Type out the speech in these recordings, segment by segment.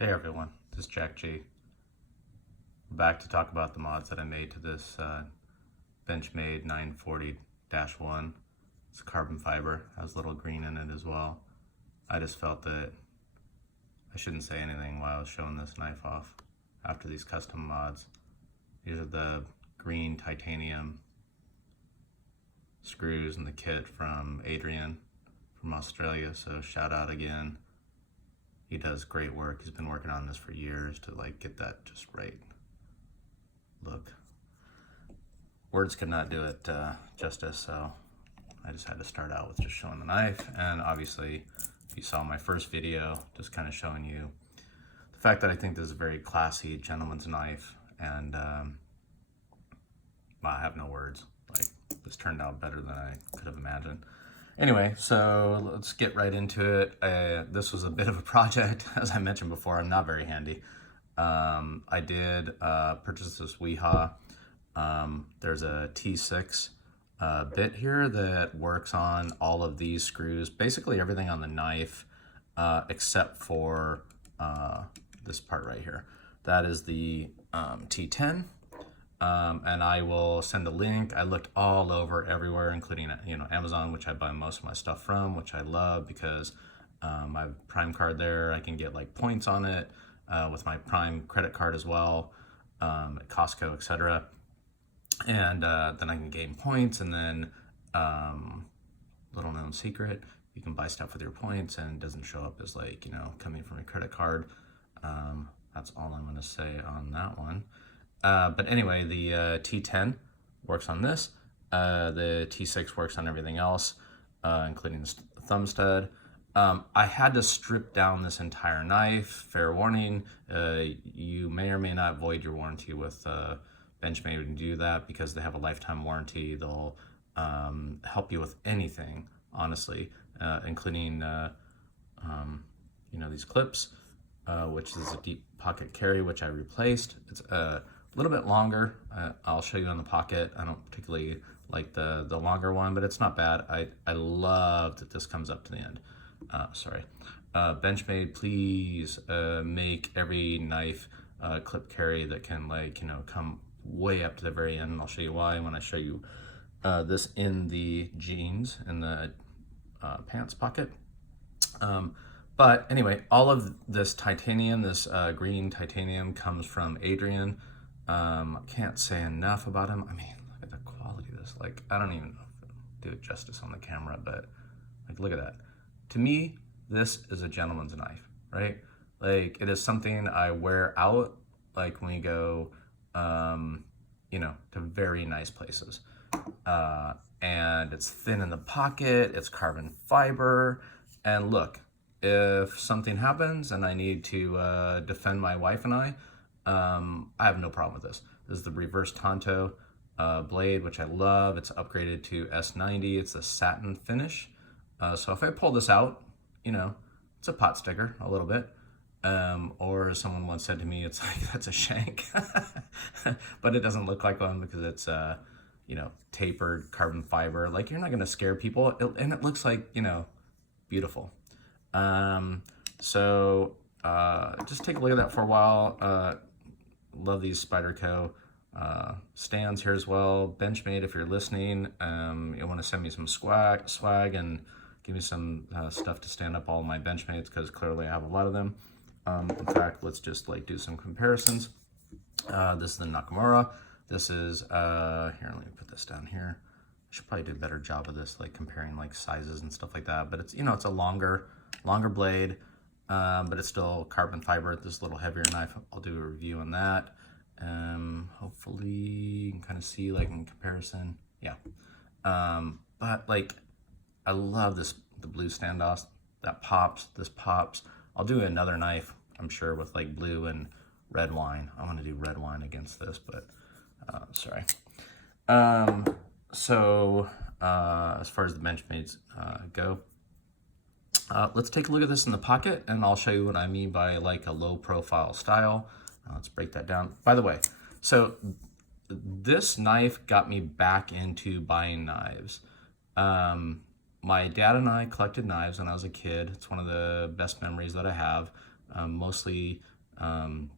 Hey everyone, this is Jack G. Back to talk about the mods that I made to this Benchmade 940-1. It's carbon fiber, has a little green in it as well. I just felt that I shouldn't say anything while I was showing this knife off after these custom mods. These are the green titanium screws in the kit from Adrian from Australia, so shout out again. He does great work. He's been working on this for years to get that just right. Look, words could not do it justice, so I just had to start out with just showing the knife. And obviously, if you saw my first video, just kind of showing you the fact that I think this is a very classy gentleman's knife, and I have no words. This turned out better than I could have imagined. Anyway, so let's get right into it. This was a bit of a project. As I mentioned before, I'm not very handy. I did purchase this Weehaw. There's a T6 bit here that works on all of these screws, basically everything on the knife except for this part right here. That is the T10. And I will send a link. I looked all over everywhere, including Amazon, which I buy most of my stuff from, which I love because I have a Prime card there. I can get points on it with my Prime credit card as well, at Costco, etc. And then I can gain points, and then little known secret, you can buy stuff with your points and it doesn't show up as coming from your credit card. That's all I'm going to say on that one. But anyway, the T10 works on this. The T6 works on everything else, including the thumb stud. I had to strip down this entire knife. Fair warning, you may or may not void your warranty with Benchmade when you do that, because they have a lifetime warranty. They'll help you with anything, honestly, including these clips, which is a deep pocket carry, which I replaced. It's a little bit longer. I'll show you on the pocket. I don't particularly like the longer one, but it's not bad. I love that this comes up to the end. Sorry. Benchmade, please make every knife clip carry that can come way up to the very end. And I'll show you why when I show you this in the jeans, in the pants pocket. But anyway, all of this titanium, this green titanium, comes from Adrian. I can't say enough about him. I mean, look at the quality of this. I don't even know if it'll do it justice on the camera, but look at that. To me, this is a gentleman's knife, right? It is something I wear out, when we go, to very nice places. And it's thin in the pocket, it's carbon fiber, and look, if something happens and I need to defend my wife and I have no problem with this. This is the reverse Tonto blade, which I love. It's upgraded to S90. It's a satin finish. So if I pull this out, it's a pot sticker a little bit. Or as someone once said to me, it's that's a shank. But it doesn't look like one because it's tapered carbon fiber. You're not going to scare people. And it looks beautiful. So just take a look at that for a while. Love these Spyderco stands here as well. Benchmade, if you're listening, you want to send me some swag and give me some stuff to stand up all my Benchmates, because clearly I have a lot of them. In fact, let's just do some comparisons. This is the Nakamura. This is here, let me put this down here. I should probably do a better job of this, comparing sizes and stuff like that. But it's it's a longer blade, but it's still carbon fiber. This is a little heavier knife. I'll do a review on that. Hopefully you can kind of see in comparison. Yeah. But I love the blue standoff. That pops. This pops. I'll do another knife, I'm sure, with blue and red wine. I want to do red wine against this, but sorry. So as far as the Benchmates go, let's take a look at this in the pocket, and I'll show you what I mean by a low profile style. Let's break that down. By the way, so this knife got me back into buying knives. My dad and I collected knives when I was a kid. It's one of the best memories that I have. mostly, you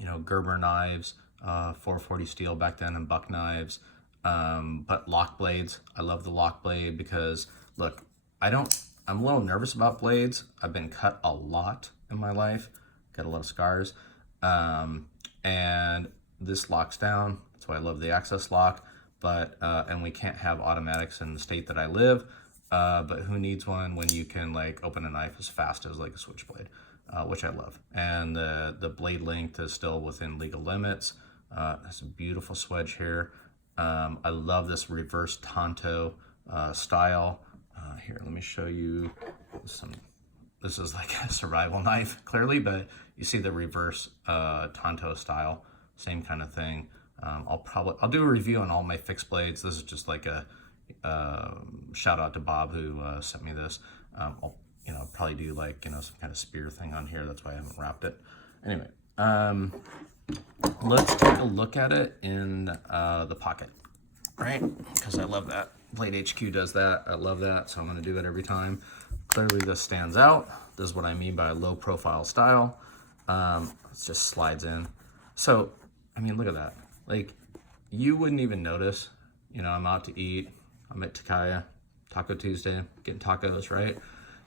know, Gerber knives, 440 steel back then, and buck knives, but lock blades. I love the lock blade because, look, I'm a little nervous about blades. I've been cut a lot in my life, got a lot of scars, and this locks down. That's why I love the Access lock, but, and we can't have automatics in the state that I live, but who needs one when you can like open a knife as fast as like a switchblade, which I love. And the blade length is still within legal limits. It's a beautiful swedge here. I love this reverse tanto style. Here, let me show you some. This is like a survival knife, clearly, but you see the reverse tanto style, same kind of thing. I'll do a review on all my fixed blades. This is just like a shout out to Bob who sent me this. I'll probably do like some kind of spear thing on here. That's why I haven't wrapped it. Anyway, let's take a look at it in the pocket, right? Because I love that. Blade HQ does that. I love that, so I'm going to do it every time. Clearly this stands out. This is what I mean by a low profile style. It just slides in. So, I mean, look at that. Like, you wouldn't even notice, I'm out to eat. I'm at Takaya, Taco Tuesday, getting tacos, right?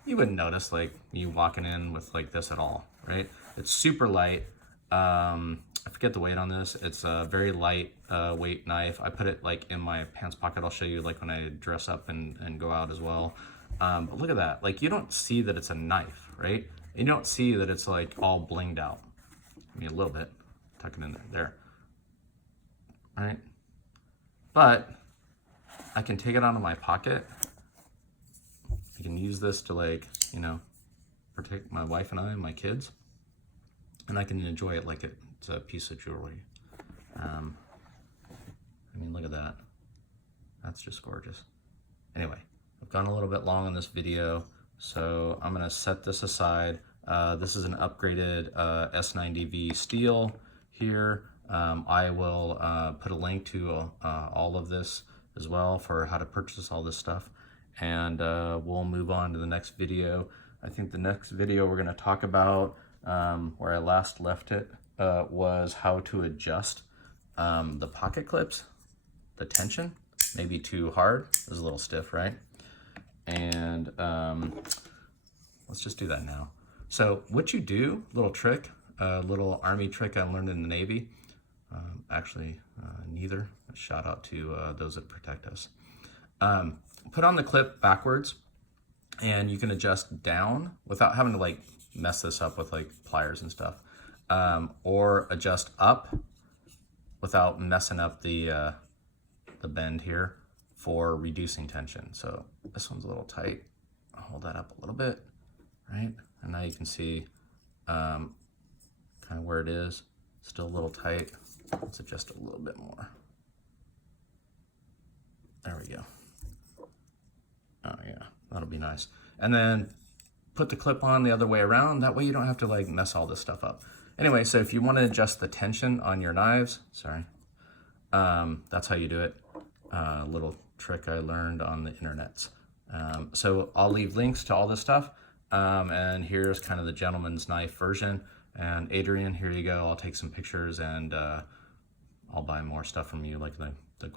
You wouldn't notice like me walking in with like this at all, right? It's super light. I forget the weight on this. It's a very light weight knife. I put it like in my pants pocket. I'll show you like when I dress up and go out as well. But look at that. Like, you don't see that it's a knife, right? You don't see that it's like all blinged out. I mean, a little bit. Tuck it in there. Right? But I can take it out of my pocket. I can use this to like, protect my wife and I and my kids. And I can enjoy it like it's a piece of jewelry. I mean, look at that. That's just gorgeous. Anyway, I've gone a little bit long on this video, so I'm gonna set this aside. This is an upgraded S90V steel here. I will put a link to all of this as well for how to purchase all this stuff. And we'll move on to the next video. I think the next video we're gonna talk about, where I last left it, was how to adjust the pocket clips, the tension. Maybe too hard, it was a little stiff, right? And let's just do that now. So what you do, little trick, little army trick I learned in the Navy. Actually, neither. A shout out to those that protect us. Put on the clip backwards, and you can adjust down without having to like mess this up with like pliers and stuff, or adjust up without messing up the bend here for reducing tension. So this one's a little tight. I'll hold that up a little bit, right? And now you can see kind of where it is. Still a little tight. Let's adjust a little bit more. There we go. Oh yeah, that'll be nice. And then put the clip on the other way around. That way you don't have to like mess all this stuff up. Anyway, so if you want to adjust the tension on your knives, that's how you do it. Little trick I learned on the internets. So I'll leave links to all this stuff. And here's kind of the gentleman's knife version. And Adrian, here you go. I'll take some pictures and I'll buy more stuff from you, like the gold.